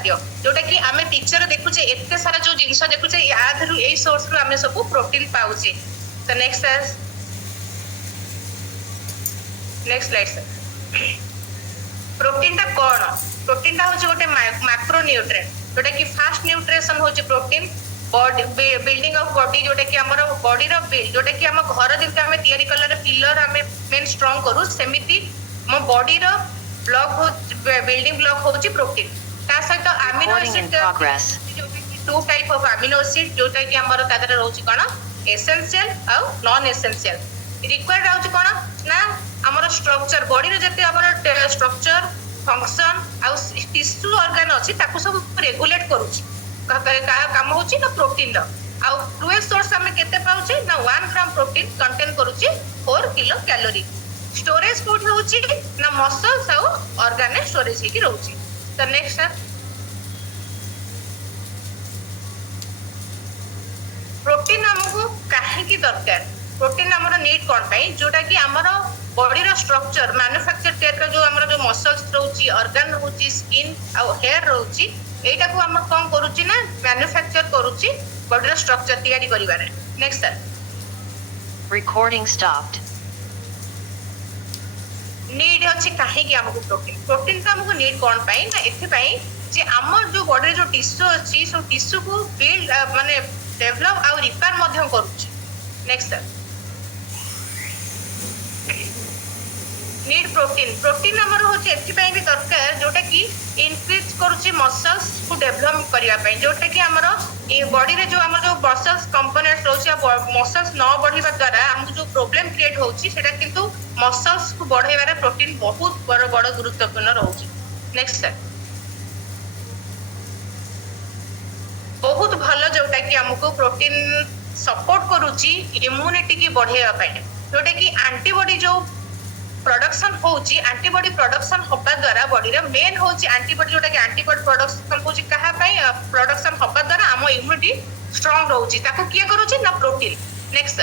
खाद्य जोटा कि आम पिक्चर देखुचे एत सारा जो जिनस देखुचे यादू यही सोर्स रु आम सब प्रोटीन पाउचे। तो नेक्स्ट स्लाइड प्रोटीन टा कौन प्रोटीन टा होचे गोटे मैक्रो न्यूट्रिएंट जोटा कि फास्ट न्यूट्रिशन होचे protein body building of body जोटा कि हमर बॉडी रो बिल्ड जोटा कि हम घर जंते हम तयारी कलर पिलर हम मेन स्ट्रांग करू सेमिति मो बॉडी रो ब्लॉक हो बिल्डिंग ब्लॉक होची प्रोटीन ता सहित amino acid two type of amino acid जोटा कि हमर तादर रहउची कोन एसेंशियल आ नॉन एसेंशियल रिक्वायर्ड रहउची कोन ना हमर स्ट्रक्चर बॉडी रो जते हमर स्ट्रक्चर फंक्शन आ टिश्यू ऑर्गन अछि ताको सब रेगुलेट करूची काम होची ना प्रोटीन रो आ ट्रूएस्ट सोर्स हमें केते पाउची ना 1 ग्राम प्रोटीन कंटेन करूची 4 किलो कैलोरी स्टोरेज फूड होची ना मसल्स आ ऑर्गन ने स्टोरेज हेकी रहउची। तो नेक्स्ट प्रोटीन हमको काहे की दरकार प्रोटीन हमर नीड कोन पई जोटा कि हमर बॉडी रो स्ट्रक्चर मैन्युफैक्चर टेयर का जो हमर जो मसल्स रहउची ऑर्गन रहउची स्किन आ हेयर रहउची एटा को हम कोन करूची ना मैन्युफैक्चर करूची बॉडी रो स्ट्रक्चर तैयारी करिवारे। Next Recording stopped. नीड अछि काहे कि हमको प्रोटीन का हमको नीड कोन पई ना एथि पई जे हमर जो बॉडी जो टिश्यू अछि सो टिश्यू को बिल्ड माने डेवलप आ रिपेयर मध्यम करूची। नेक्स्ट नीड प्रोटीन हमर होचे एथि पई भी दरकार जोटा कि इंक्रीज करूची मसल्स को डेवलप करिया पई जोटा कि हमर ए बॉडी रे जो हमर जो मसल्स कंपोनेंट्स रहउची मसल्स न बढ़िबा द्वारा हमको जो प्रॉब्लम क्रिएट होउची सेटा किंतु मसल्स को बढ़ाइबारे प्रोटीन बहुत बड़ बड़ गुरुत्वपूर्ण रहउची। नेक्स्ट बहुत भलो जोटा कि हमको प्रोटीन सपोर्ट करूची इम्यूनिटी की बढ़ाइबा पई जोटा कि एंटीबॉडी जो प्रोडक्शन होची एंटीबॉडी प्रोडक्शन होबा द्वारा बॉडी रे मेन होची एंटीबॉडी जोटा कि एंटीबॉडी प्रोडक्शन होची कहा पई प्रोडक्शन होबा द्वारा हम इम्यूनिटी स्ट्रांग रहउची ताको किया करूची ना प्रोटीन। नेक्स्ट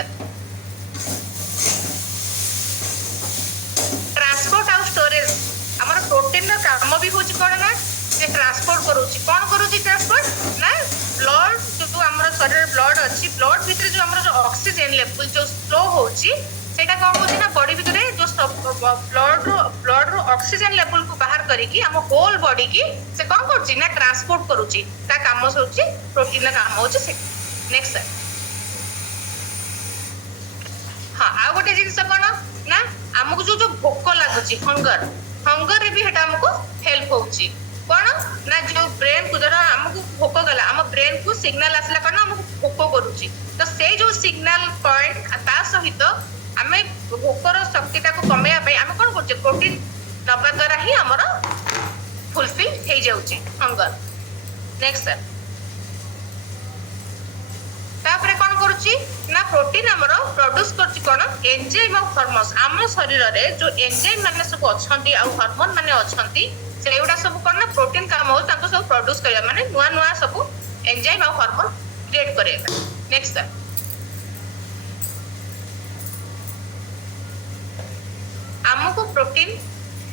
ट्रांसपोर्ट आउ स्टोरेज हमर प्रोटीन रा काम भी होची कोन ना जे ट्रांसपोर्ट करूची कोन करूची ट्रांसपोर्ट ना ब्लड जो हमर शरीर ब्लड अछि ब्लड भीतर जो हमर जो ऑक्सीजन लेवल जो स्लो होची सेटा कोन होची ना बॉडी भीतर जो ब्लड रो ऑक्सीजन लेवल को बाहर करिकी हम होल बॉडी की से कोन करची ना ट्रांसपोर्ट करूची ता काम होची प्रोटीन रा काम होची से। नेक्स्ट हां आ गोटे जिंस कोन ना हमको जो जो भूख लागुची हंगर रे भी हेटा हमको हेल्प होची कोन ना जो ब्रेन को जरा हमको भूख गला हम ब्रेन को सिग्नल आसला कोन हमको भूख करूची तो से जो सिग्नल पॉइंट ता सहित आमे भूखर शक्तिटा को कमेया पे आमे कोन करछे प्रोटीन नबा द्वारा ही हमर फुलफिल हे जाउची हंगर। नेक्स्ट तापरे कोन करछी ना प्रोटीन हमर प्रोड्यूस करछी कोन एंजाइम ऑफ हार्मोन्स हम शरीर रे जो एंजाइम माने सब अछंती आ हार्मोन माने अछंती सेउडा सब कोन ना प्रोटीन काम हो ताको सब प्रोड्यूस करिया माने नुवा नुवा सब एंजाइम ऑफ हार्मोन क्रिएट करेगा। नेक्स्ट हमको प्रोटीन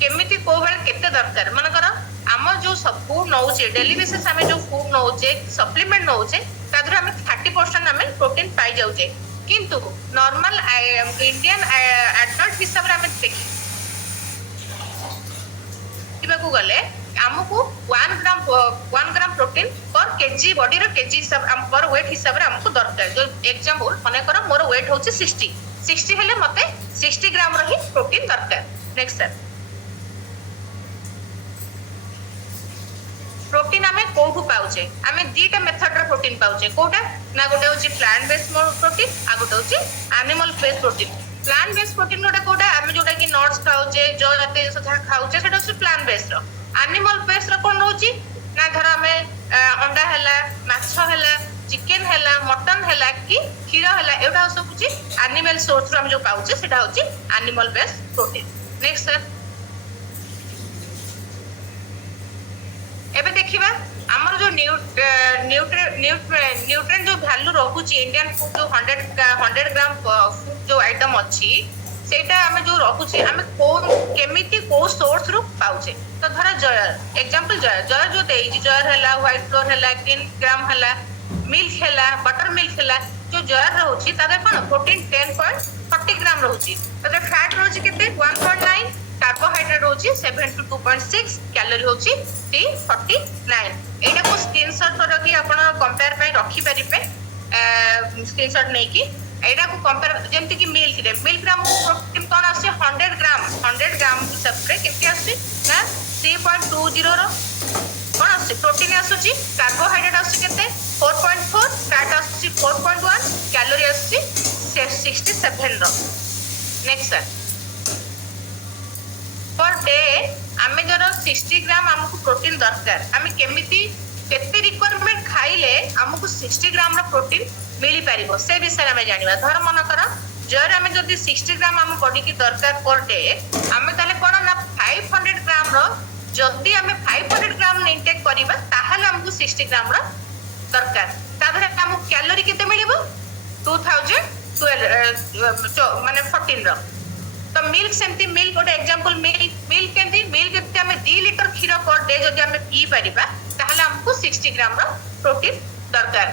केमिति को बेल केते दरकार मन कर हम जो सब फूड नौचे डेली बेसिस हमें जो फूड नौचे सप्लीमेंट नौचे तादर हमें 30% हमें प्रोटीन पाई जाउचे किंतु नॉर्मल इंडियन एडल्ट हिसाब रे हमें देखि को गले हमको 1 ग्राम प्रोटीन पर केजी बॉडी रो केजी हिसाब हम पर वेट हिसाब रे हमको दरकार जो एग्जांपल माने कर मोर वेट होची 60 हेले मते 60 ग्राम रही प्रोटीन दरकार। नेक्स्ट प्रोटीन हमें कोठु पाउचे हमें दीटा मेथड रे प्रोटीन पाउचे कोटा ना गोटे होची प्लांट बेस्ड प्रोटीन आ गोटे होची animal based protein. Plant based protein गोटा कोटा हमें जोटा कि नट्स खाउचे जो जाते सथा खाउचे सेटा होची प्लांट बेस्ड रो एनिमल बेस्ड रो कोन होची ना धर हमें अंडा हला माछ हला चिकन हला मटन हला कि खीर हला एटा सब कुछ एनिमल सोर्स रो हम जो पाउचे सेटा होची एनिमल बेस्ड प्रोटीन। नेक्स्ट एबे देखिबा हमर जो न्यूट्रिएंट जो वैल्यू रहुची इंडियन फूड जो 100 ग्राम फूड जो आइटम अछि सेटा हमें जो रहुची हमें को केमिति को सोर्स रो पाउचे तो धर जयर एग्जांपल जयर जो देइछि जयर हैला व्हाइट फ्लोर हैला ग्रीन ग्राम हैला मिल्क हैला बटर मिल्क हैला जो जयर रहउछि तादे कोन प्रोटीन 10.40 ग्राम रहउछि तादे फैट रहउछि केते 1.9 कार्बोहाइड्रेट रहउछि 7 to 2.6 कैलोरी होछि 349 एटा को स्क्रीनशॉट रखि आपण कंपेयर पय रखि परिबे स्क्रीनशॉट नै कि एटा को कंपेयर जेंति कि मिल्क ग्राम प्रोटीन कोन आसे 100 ग्राम हिसाब रे केते आसे ना 3.20 रो कोन आसे प्रोटीन आसुची कार्बोहाइड्रेट आसुची केते 4.4 फैट आसुची 4.1 कैलोरी आसुची 67 रो नेक्स्ट सर पर डे आमे जरो 60 ग्राम हमको प्रोटीन दरकार आमे केमिति केते रिक्वायरमेंट खाइले हमको 60 ग्राम रो प्रोटीन मिली पारिबो से विषय में जानिबा धर मन कर जर आमे जदी 60 ग्राम हम बॉडी की दरकार पर डे आमे ताले कोन ना 500 ग्राम रो जदी आमे 500 ग्राम इनटेक करिबा ताहाले हमको 60 ग्राम रो दरकार तादरे हमको कैलोरी केते मिलिबो 2012 माने 14 रो तो मिल्क सेमती मिल्क गोटे एग्जांपल मिल्क केते हमें 2 लीटर क्षीर पर डे जदी हमें पी परिबा ताहले हमको 60 ग्राम रो प्रोटीन दरकार